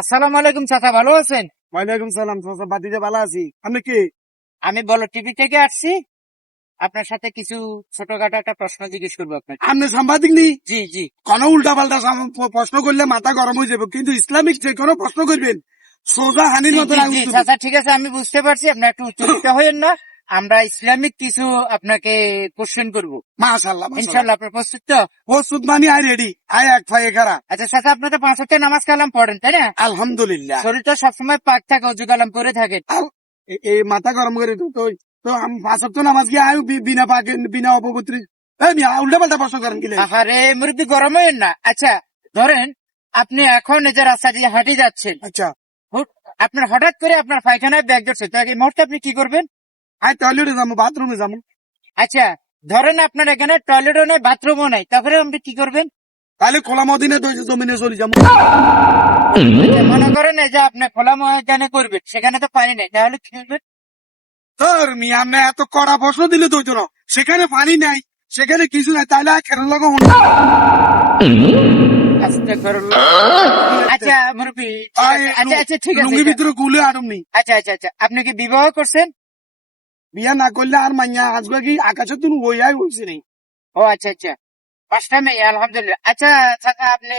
আসসালামু আলাইকুম চাচা, ভালো আছেন? ওয়ালাইকুম সালাম চাচা, বাতিতে ভালো আছি। আপনি কি? আমি বলো টিভি থেকে আসছি, আপনার সাথে কিছু ছোটখাটো একটা প্রশ্ন জিজ্ঞেস করবো আপনাকে। আপনি সাংবাদিক নি? জি জি কোন উল্টা পাল্টা প্রশ্ন করলে মাথা গরম হয়ে যাবে, কিন্তু ইসলামিক যে কোনো প্রশ্ন করবেন সোজা হানির জি মতন জি জি আঙুল তুলবেন। চাচা, ঠিক আছে, আমি বুঝতে পারছি, আপনার একটু উত্তেজিত হয়েন না। আমরা ইসলামিক কিছু আপনাকে কোশ্চেন করবো, মাশাআল্লাহ মাশাআল্লাহ। ইনশাল্লাহ। আপনার প্রস্তুত তো? প্রস্তুত মানি আই রেডি, আই এক ফায়ে খারা। আচ্ছা চাচা, আপনি তো 5 ওয়াক্ত নামাজ কালাম পড়েন, তাই না? আলহামদুলিল্লাহ। শরীরটা সবসময় পাক থাকে, অজু কালাম করে থাকেন। এই মাথা গরম করে তো আমি 5 ওয়াক্ত নামাজ কি আয় বিনা পাকে বিনা অপবিত্র উল্টা পাল্টা প্রশ্ন করেন কি লাই? আহারে মুরব্বী, গরম হয়েন না। আচ্ছা ধরেন, আপনি এখন এই যে রাস্তা দিয়ে হাঁটে যাচ্ছেন, আচ্ছা, আপনার হঠাৎ করে আপনার পায়খানায় ব্যাগ ধরছে, তো এই মুহূর্তে আপনি কি করবেন? আই টয়লেটে যাবো, বাথরুমে যাবো। আচ্ছা ধরেন আপনার এখানে টয়লেটও নেই, বাথরুমও নেই, তখন আপনি কি করবেন? তাহলে খোলা মদিনে তো জমিনে চলে যাবো। আচ্ছা, মনে করেন এই যে আপনি খোলা ময়দানে করবেন, সেখানে তো পানি নেই, তাহলে কি করবেন? তোর মিয়া আপনি এত কড়া প্রশ্ন দিলে তো হইতো না। সেখানে পানি নাই, সেখানে কিছু নাই, তাহলে খেলার লগা আস্তাগফিরুল্লাহ। আচ্ছা মুরব্বী, আচ্ছা আচ্ছা ঠিক আছে। লুঙ্গির ভিতরে গুলে আরম নেই। আচ্ছা আচ্ছা আচ্ছা, আপনি কি বিবাহ করছেন? বিয়া না করলে আর মাইয়া আজকে কি আকাশে তুমি হইয়াই হয়েছে নেই। ও আচ্ছা আচ্ছা, 5টা মেয়ে, আলহামদুলিল্লাহ। আচ্ছা চাচা, আপনি